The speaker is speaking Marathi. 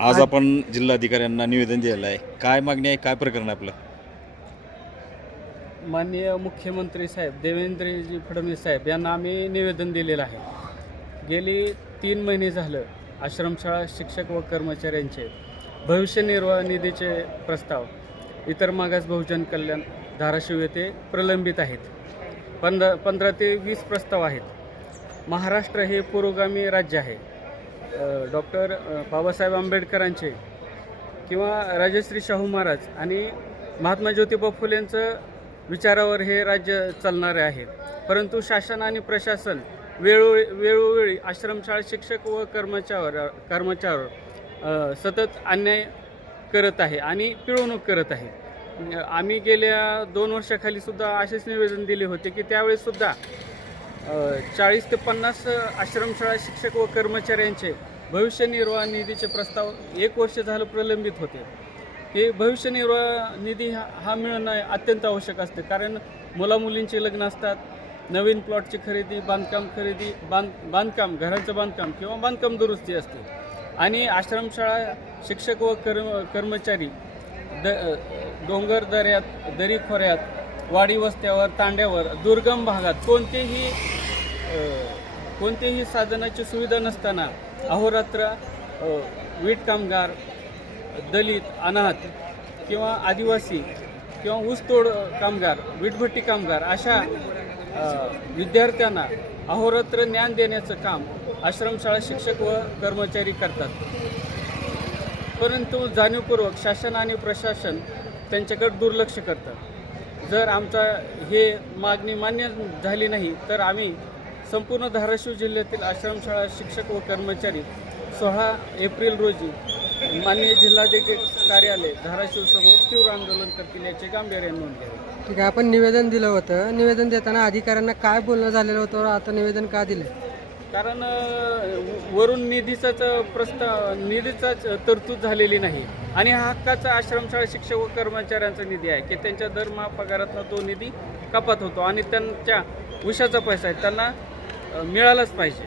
आज आपण जिल्हाधिकाऱ्यांना निवेदन दिलेलं आहे. काय मागणी आहे, काय प्रकरण आहे आपलं? माननीय मुख्यमंत्री साहेब देवेंद्रजी फडणवीस साहेब यांना आम्ही निवेदन दिलेलं आहे. गेली 3 महिने झालं आश्रमशाळा शिक्षक व कर्मचाऱ्यांचे भविष्य निर्वाह निधीचे प्रस्ताव इतर मागास बहुजन कल्याण धाराशिव येथे प्रलंबित आहेत. 15 ते 20 प्रस्ताव आहेत. महाराष्ट्र हे पुरोगामी राज्य आहे. डॉक्टर बाबासाहेब आंबेडकरांचे किंवा राजश्री शाहू महाराज आणि महात्मा ज्योतिबा फुलेंचं विचारावर हे राज्य चालणारे आहे. परंतु शासन आणि प्रशासन वेळोवेळी आश्रमशाळा शिक्षक व कर्मचाऱ्यावर सतत अन्याय करत आहे आणि पिळवणूक करत आहे. आम्ही गेल्या 2 वर्षाखाली सुद्धा असेच निवेदन दिले होते की त्यावेळेससुद्धा 40 ते 50 आश्रमशाळा शिक्षक व कर्मचाऱ्यांचे भविष्य निर्वाह निधीचे प्रस्ताव 1 वर्ष झालं प्रलंबित होते. हे भविष्य निर्वाह निधी हा मिळणं अत्यंत आवश्यक असते, कारण मुलामुलींचे लग्न असतात, नवीन प्लॉटची खरेदी, बांधकाम घराचं बांधकाम किंवा बांधकाम दुरुस्ती असते. आणि आश्रमशाळा शिक्षक व कर्मचारी डोंगर दऱ्यात, दरी खोऱ्यात, वाडी वस्त्यावर, तांड्यावर, दुर्गम भागात कोणतेही साधनाची सुविधा नसताना अहोरात्र वीट कामगार, दलित, अनाथ किंवा आदिवासी किंवा ऊसतोड कामगार, वीटभट्टी कामगार अशा विद्यार्थ्यांना अहोरात्र ज्ञान देण्याचं काम आश्रमशाळा शिक्षक व कर्मचारी करतात. परंतु जाणीवपूर्वक शासन आणि प्रशासन त्यांच्याकडे दुर्लक्ष करतात. जर आमचा हे मागणी मान्य झाली नाही तर आम्ही संपूर्ण धाराशिव जिल्ह्यातील आश्रमशाळा शिक्षक व कर्मचारी 16 एप्रिल रोजी माननीय जिल्हाधिकारी कार्यालय धाराशिव समोर तीव्र आंदोलन करतील याचे गांभीर्याने नोंद घ्यावे. ठीक आहे, आपण निवेदन दिलं होतं. निवेदन देताना अधिकाऱ्यांना काय बोलणं झालेलं होतं, आता निवेदन का दिलं? कारण वरून निधीचाच तरतूद झालेली नाही आणि हा हक्काचा आश्रमशाळा शिक्षक व कर्मचाऱ्यांचा निधी आहे की त्यांच्या दरमहा पगारातनं तो निधी कपात होतो आणि त्यांच्या उशाचा पैसा आहे त्यांना मिळालाच पाहिजे.